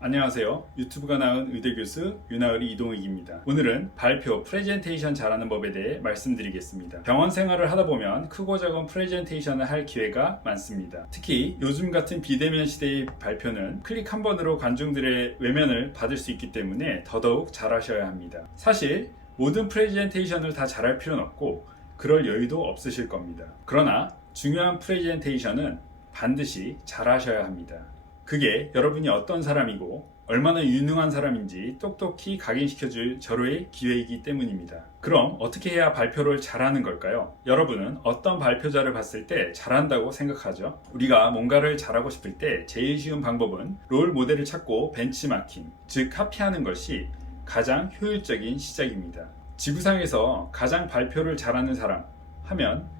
안녕하세요. 유튜브가 낳은 의대교수 윤하을이 이동익입니다. 오늘은 발표, 프레젠테이션 잘하는 법에 대해 말씀드리겠습니다. 병원 생활을 하다 보면 크고 작은 프레젠테이션을 할 기회가 많습니다. 특히 요즘 같은 비대면 시대의 발표는 클릭 한 번으로 관중들의 외면을 받을 수 있기 때문에 더더욱 잘하셔야 합니다. 사실 모든 프레젠테이션을 다 잘할 필요는 없고 그럴 여유도 없으실 겁니다. 그러나 중요한 프레젠테이션은 반드시 잘하셔야 합니다. 그게 여러분이 어떤 사람이고 얼마나 유능한 사람인지 똑똑히 각인시켜줄 절호의 기회이기 때문입니다. 그럼 어떻게 해야 발표를 잘하는 걸까요? 여러분은 어떤 발표자를 봤을 때 잘한다고 생각하죠? 우리가 뭔가를 잘하고 싶을 때 제일 쉬운 방법은 롤 모델을 찾고 벤치마킹, 즉 카피하는 것이 가장 효율적인 시작입니다. 지구상에서 가장 발표를 잘하는 사람 하면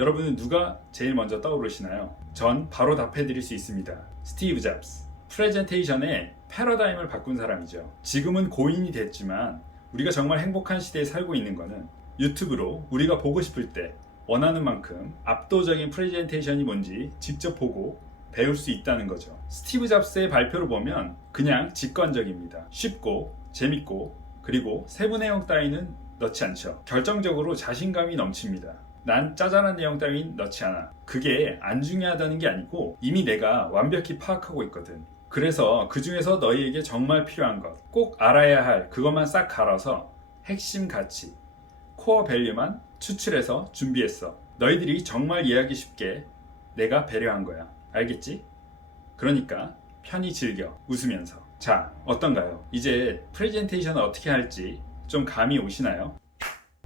여러분은 누가 제일 먼저 떠오르시나요? 전 바로 답해드릴 수 있습니다. 스티브 잡스. 프레젠테이션의 패러다임을 바꾼 사람이죠. 지금은 고인이 됐지만 우리가 정말 행복한 시대에 살고 있는 것은 유튜브로 우리가 보고 싶을 때 원하는 만큼 압도적인 프레젠테이션이 뭔지 직접 보고 배울 수 있다는 거죠. 스티브 잡스의 발표를 보면 그냥 직관적입니다. 쉽고 재밌고 그리고 세부 내용 따위는 넣지 않죠. 결정적으로 자신감이 넘칩니다. 난 짜잘한 내용 따윈 넣지 않아. 그게 안 중요하다는 게 아니고 이미 내가 완벽히 파악하고 있거든. 그래서 그 중에서 너희에게 정말 필요한 것, 꼭 알아야 할 그것만 싹 갈아서 핵심 가치, 코어 밸류만 추출해서 준비했어. 너희들이 정말 이해하기 쉽게 내가 배려한 거야. 알겠지? 그러니까 편히 즐겨, 웃으면서. 자, 어떤가요? 이제 프레젠테이션을 어떻게 할지 좀 감이 오시나요?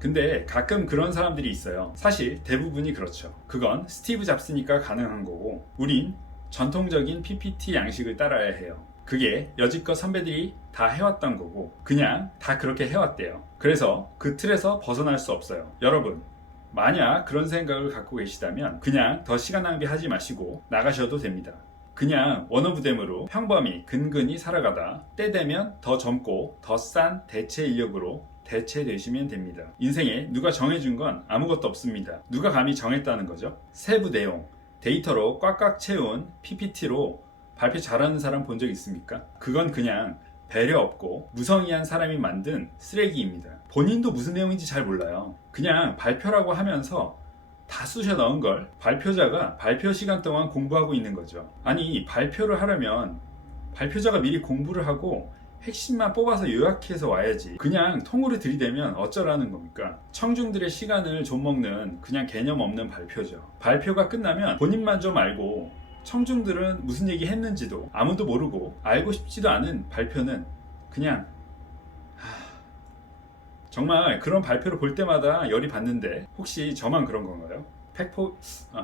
근데 가끔 그런 사람들이 있어요. 사실 대부분이 그렇죠. 그건 스티브 잡스니까 가능한 거고 우린 전통적인 PPT 양식을 따라야 해요. 그게 여지껏 선배들이 다 해왔던 거고 그냥 다 그렇게 해왔대요. 그래서 그 틀에서 벗어날 수 없어요. 여러분, 만약 그런 생각을 갖고 계시다면 그냥 더 시간 낭비하지 마시고 나가셔도 됩니다. 그냥 원오브댐으로 평범히 근근히 살아가다 때 되면 더 젊고 더 싼 대체 인력으로 대체되시면 됩니다. 인생에 누가 정해준 건 아무것도 없습니다. 누가 감히 정했다는 거죠? 세부 내용, 데이터로 꽉꽉 채운 PPT로 발표 잘하는 사람 본 적 있습니까? 그건 그냥 배려 없고 무성의한 사람이 만든 쓰레기입니다. 본인도 무슨 내용인지 잘 몰라요. 그냥 발표라고 하면서 다 쑤셔 넣은 걸 발표자가 발표 시간 동안 공부하고 있는 거죠. 아니, 발표를 하려면 발표자가 미리 공부를 하고 핵심만 뽑아서 요약해서 와야지. 그냥 통으로 들이대면 어쩌라는 겁니까? 청중들의 시간을 좀 먹는 그냥 개념 없는 발표죠. 발표가 끝나면 본인만 좀 알고 청중들은 무슨 얘기 했는지도 아무도 모르고 알고 싶지도 않은 발표는 그냥 정말 그런 발표를 볼 때마다 열이 받는데 혹시 저만 그런 건가요?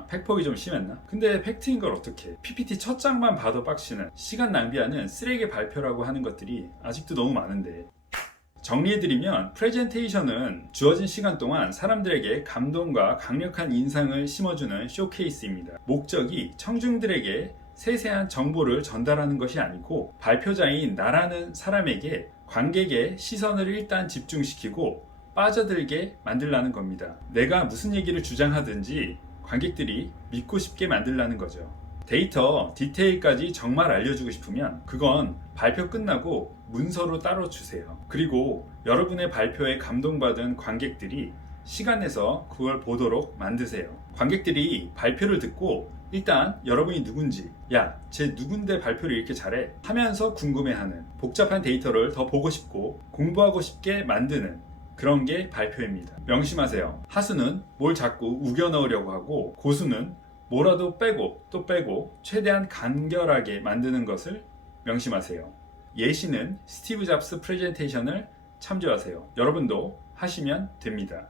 팩폭이 좀 심했나? 근데 팩트인 걸 어떡해. PPT 첫 장만 봐도 빡치는 시간 낭비하는 쓰레기 발표라고 하는 것들이 아직도 너무 많은데 정리해드리면 프레젠테이션은 주어진 시간 동안 사람들에게 감동과 강력한 인상을 심어주는 쇼케이스입니다. 목적이 청중들에게 세세한 정보를 전달하는 것이 아니고 발표자인 나라는 사람에게 관객의 시선을 일단 집중시키고 빠져들게 만들라는 겁니다. 내가 무슨 얘기를 주장하든지 관객들이 믿고 싶게 만들라는 거죠. 데이터, 디테일까지 정말 알려주고 싶으면 그건 발표 끝나고 문서로 따로 주세요. 그리고 여러분의 발표에 감동받은 관객들이 시간 내서 그걸 보도록 만드세요. 관객들이 발표를 듣고 일단 여러분이 누군지, 야, 쟤 누군데 발표를 이렇게 잘해? 하면서 궁금해하는 복잡한 데이터를 더 보고 싶고 공부하고 싶게 만드는 그런 게 발표입니다. 명심하세요. 하수는 뭘 자꾸 우겨 넣으려고 하고 고수는 뭐라도 빼고 또 빼고 최대한 간결하게 만드는 것을 명심하세요. 예시는 스티브 잡스 프레젠테이션을 참조하세요. 여러분도 하시면 됩니다.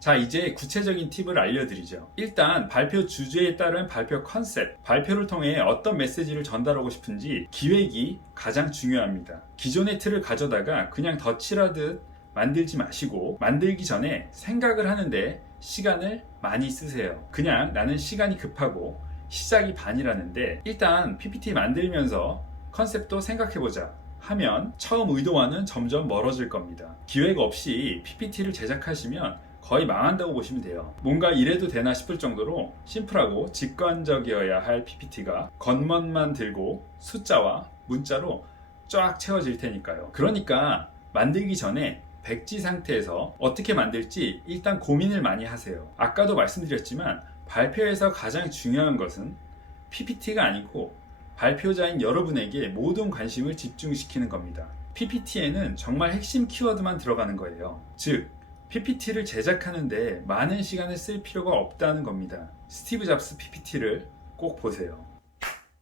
자, 이제 구체적인 팁을 알려드리죠. 일단 발표 주제에 따른 발표 컨셉, 발표를 통해 어떤 메시지를 전달하고 싶은지 기획이 가장 중요합니다. 기존의 틀을 가져다가 그냥 덧칠하듯 만들지 마시고 만들기 전에 생각을 하는데 시간을 많이 쓰세요. 그냥 나는 시간이 급하고 시작이 반이라는데 일단 PPT 만들면서 컨셉도 생각해보자 하면 처음 의도와는 점점 멀어질 겁니다. 기획 없이 PPT를 제작하시면 거의 망한다고 보시면 돼요. 뭔가 이래도 되나 싶을 정도로 심플하고 직관적이어야 할 PPT가 겉멋만 들고 숫자와 문자로 쫙 채워질 테니까요. 그러니까 만들기 전에 백지 상태에서 어떻게 만들지 일단 고민을 많이 하세요. 아까도 말씀드렸지만 발표에서 가장 중요한 것은 PPT가 아니고 발표자인 여러분에게 모든 관심을 집중시키는 겁니다. PPT에는 정말 핵심 키워드만 들어가는 거예요. 즉, PPT를 제작하는데 많은 시간을 쓸 필요가 없다는 겁니다. 스티브 잡스 PPT를 꼭 보세요.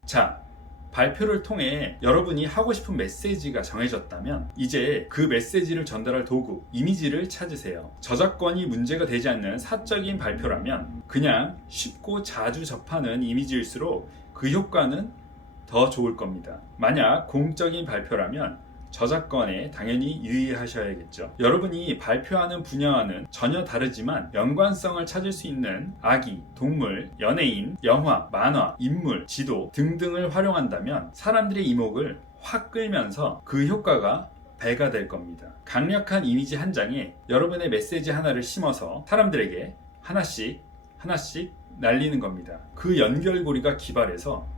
자, 발표를 통해 여러분이 하고 싶은 메시지가 정해졌다면 이제 그 메시지를 전달할 도구, 이미지를 찾으세요. 저작권이 문제가 되지 않는 사적인 발표라면 그냥 쉽고 자주 접하는 이미지일수록 그 효과는 더 좋을 겁니다. 만약 공적인 발표라면 저작권에 당연히 유의하셔야겠죠. 여러분이 발표하는 분야와는 전혀 다르지만 연관성을 찾을 수 있는 아기, 동물, 연예인, 영화, 만화, 인물, 지도 등등을 활용한다면 사람들의 이목을 확 끌면서 그 효과가 배가 될 겁니다. 강력한 이미지 한 장에 여러분의 메시지 하나를 심어서 사람들에게 하나씩 날리는 겁니다. 그 연결고리가 기발해서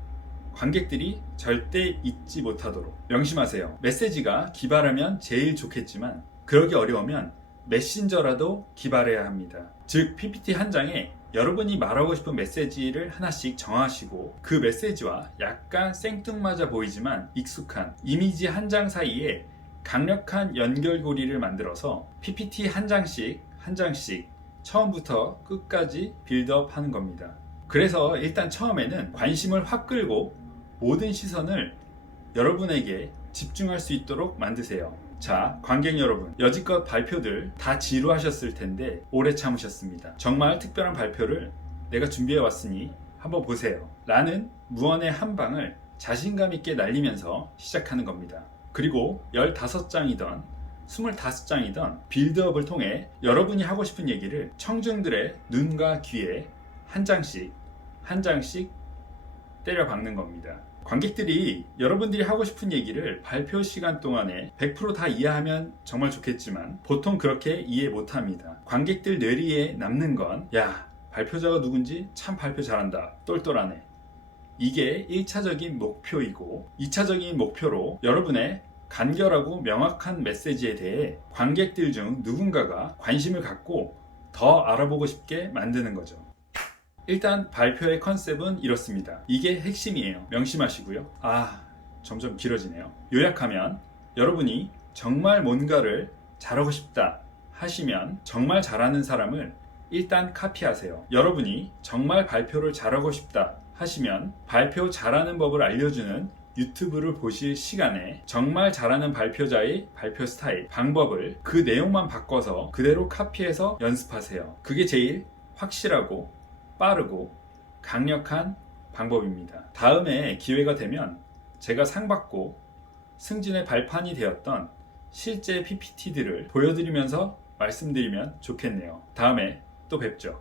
관객들이 절대 잊지 못하도록. 명심하세요. 메시지가 기발하면 제일 좋겠지만 그러기 어려우면 메신저라도 기발해야 합니다. 즉 PPT 한 장에 여러분이 말하고 싶은 메시지를 하나씩 정하시고 그 메시지와 약간 생뚱맞아 보이지만 익숙한 이미지 한 장 사이에 강력한 연결고리를 만들어서 PPT 한 장씩 처음부터 끝까지 빌드업 하는 겁니다. 그래서 일단 처음에는 관심을 확 끌고 모든 시선을 여러분에게 집중할 수 있도록 만드세요. 자, 관객 여러분, 여지껏 발표들 다 지루하셨을 텐데 오래 참으셨습니다. 정말 특별한 발표를 내가 준비해 왔으니 한번 보세요. 라는 무언의 한 방을 자신감 있게 날리면서 시작하는 겁니다. 그리고 15장이던 25장이던 빌드업을 통해 여러분이 하고 싶은 얘기를 청중들의 눈과 귀에 한 장씩 때려 박는 겁니다. 관객들이 여러분들이 하고 싶은 얘기를 발표 시간 동안에 100% 다 이해하면 정말 좋겠지만 보통 그렇게 이해 못합니다. 관객들 뇌리에 남는 건 야, 발표자가 누군지 참 발표 잘한다, 똘똘하네. 이게 1차적인 목표이고 2차적인 목표로 여러분의 간결하고 명확한 메시지에 대해 관객들 중 누군가가 관심을 갖고 더 알아보고 싶게 만드는 거죠. 일단 발표의 컨셉은 이렇습니다. 이게 핵심이에요. 명심하시고요. 점점 길어지네요. 요약하면 여러분이 정말 뭔가를 잘하고 싶다 하시면 정말 잘하는 사람을 일단 카피하세요. 여러분이 정말 발표를 잘하고 싶다 하시면 발표 잘하는 법을 알려주는 유튜브를 보실 시간에 정말 잘하는 발표자의 발표 스타일, 방법을 그 내용만 바꿔서 그대로 카피해서 연습하세요. 그게 제일 확실하고 빠르고 강력한 방법입니다. 다음에 기회가 되면 제가 상 받고 승진의 발판이 되었던 실제 PPT들을 보여드리면서 말씀드리면 좋겠네요. 다음에 또 뵙죠.